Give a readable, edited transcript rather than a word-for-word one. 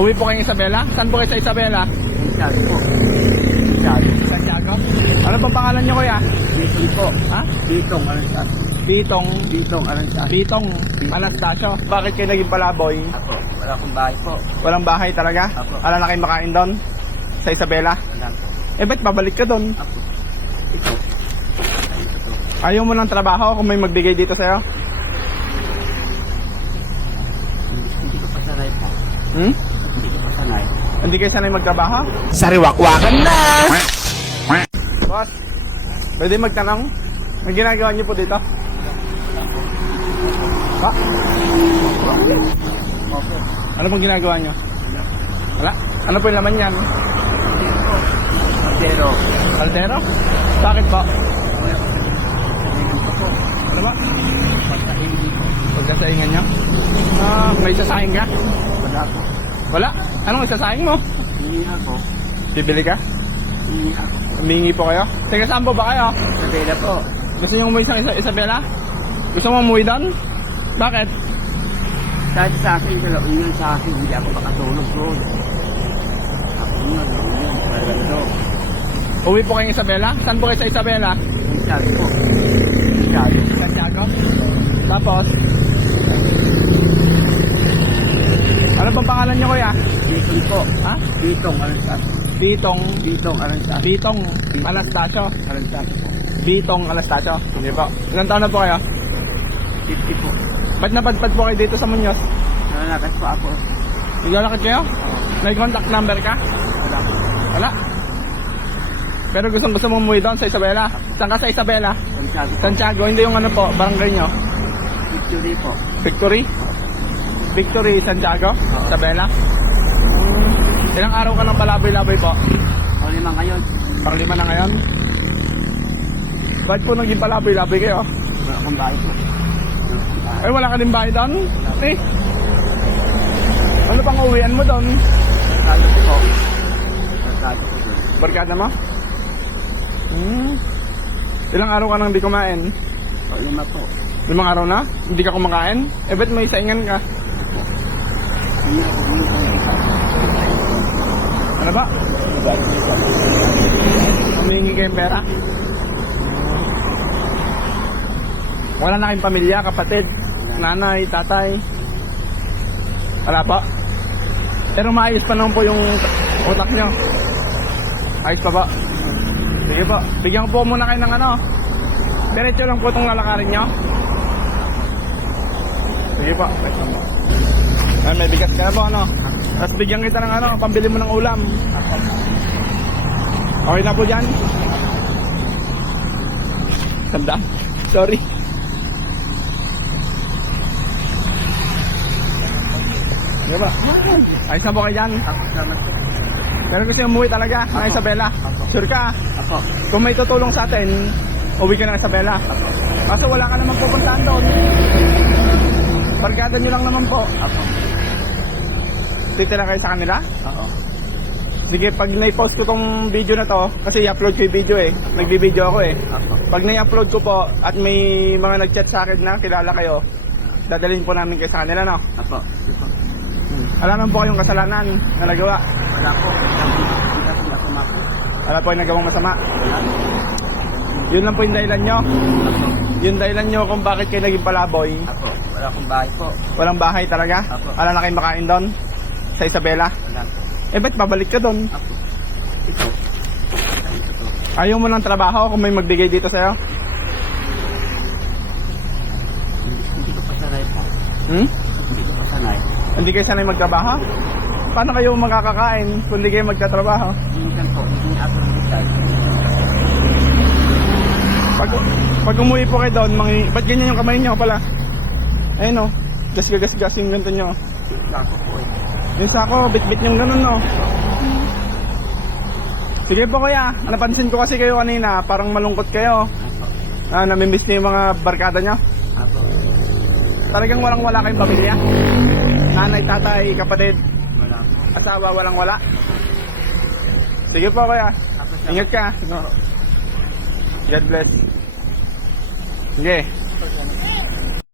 Uwi po kayong Isabela? Saan po kayo sa Isabela? Santiago po. Santiago? Ano pang pangalan nyo kuya? Bitong po. Ha? Bitong Anastasio. Bitong Bitong Anastasio. Bitong Anastasio. Bakit kayo naging palaboy? Ako, wala akong bahay po. Walang bahay talaga? Apo. Wala na kayong makain doon? Sa Isabela? Wala po. Eh ba't babalik ka doon? Ako. Ito. Ayaw mo ng trabaho kung may magbigay dito sa'yo? Hindi ko pa sanay po. Hmm? Hindi ko pa sanay. Hindi kayo sanay magtrabaho? Sariwakwakan na! Boss, pwede magtanong? May ginagawa niyo po dito? Pa? Opo. Ano pong ginagawa niyo? Wala? Ano po yung laman yan? Pero, Kaldero? Bakit po? Ano ba? Pagkasaingan niyo? May sasaing ka? wala po. Wala? Anong isasaing mo? Hindi ako. Bibili ka? Hindi ako. Humingi po kayo? Teka, saan po ba kayo? Isabela po. Gusto niyo umuwi sa Isabela? Gusto mo umuwi doon? Bakit? Kahit sa akin, yun sa akin, hindi ako makatulog doon. Ako yun. Talaga. Uwi po kayong Isabela? Saan po kayo sa Isabela? Santiago po. Santiago. Santiago? Tapos? Ano pang pangalan niyo kuya? Bitong po. Ha? Bitong Anastasio. Bitong Bitong Anastasio. Bitong Anastasio. Anastasio po. Bitong Anastasio. Hindi po. Ilang taon na po kayo? 50 po. Ba't napadpad po kayo dito sa Muñoz? Nalakas po ako. Naglalakad kayo? May contact number ka? Wala po. Wala. Pero gusto mo umuwi doon sa Isabela? Saan ka sa Isabela? Santiago po. Santiago, hindi yung ano po, barangay nyo? Victory po. Victory? Victory, Santiago? Isabela? Ilang araw ka ng palaboy-laboy po? O limang ngayon. Pang-5 na ngayon? Bakit po naging palaboy-laboy kayo? Wala akong bahay po. Ay, wala ka din bahay doon? Eh, ano pang uwian mo doon? Santiago po. Santiago po doon. Barkada mo? Ilang araw ka nang di kumain? O lima po. 5 araw na? Hindi ka kumakain? Eh, ba't may saingan ka? Hindi ako Ano ba? Humingi kayong pera? Wala na kayong pamilya, kapatid, nanay, tatay? Wala pa? Pero maayos pa naman po yung utak nyo. Ayos pa ba? Sige po, bigyan ko po muna kayo ng ano. Diretso lang po itong lalakarin nyo. Sige po. Ay, may bigas ka na po, ano? Tapos bigyan kita ng ano, pambili mo ng ulam. Okay na po dyan? Tanda? Sorry. Sige ba? Ayos na po kayo dyan. Ako salamat po. Pero gusto yung umuwi talaga, ng Isabela. Sure ka? Ako. Kung may tutulong sa atin, uwi ka ng Isabela. Kaso wala ka naman pupuntahan doon. Barkada nyo lang naman po. Ako. Titira kayo sa kanila? Oo. Sige, pag na-post ko tong video na to, kasi i-upload ko yung video eh. Nagbi-video ako eh. Ako. Pag na-upload ko po at may mga nag-chat sa akin na kilala kayo, dadalhin po namin kayo sa kanila, no? Ako. Wala naman po kayong kasalanan na nagawa. Wala po. Hindi kasi masama po. Wala po yung nagawang masama. Yun lang po yung dahilan nyo. Ako. Yung dahilan nyo kung bakit kayo naging palaboy. Ako. Wala akong bahay po. Walang bahay talaga. Apo. Wala na kayong makain doon sa Isabela. Wala po. Eh, ba't babalik ka doon? Ako. Ito. Ito. Ayaw mo ng trabaho kung may magbigay dito sa'yo? Hindi ko pa sanay po. Hmm? Hindi ko pa sanay. Hindi kayo sanay magtrabaho? Paano kayo makakakain kung hindi kayo magtatrabaho? Minsan po. Hindi ako minsan. Pag umuwi po kayo doon, ba't ganyan yung kamay nyo pala? Ayun o, gas-gas yung ganito nyo. Ako po. Yung sako, bit-bit yung ganun no. Sige po kuya, napansin ko kasi kayo kanina, parang malungkot kayo. Namimiss niyo yung mga barkada nyo. Ako. Talagang walang-wala kayong pamilya. Nanay, tatay, kapatid, Wala po. asawa, walang-wala. Sige po kuya, Ako siya. ingat ka. No. God bless. Sige.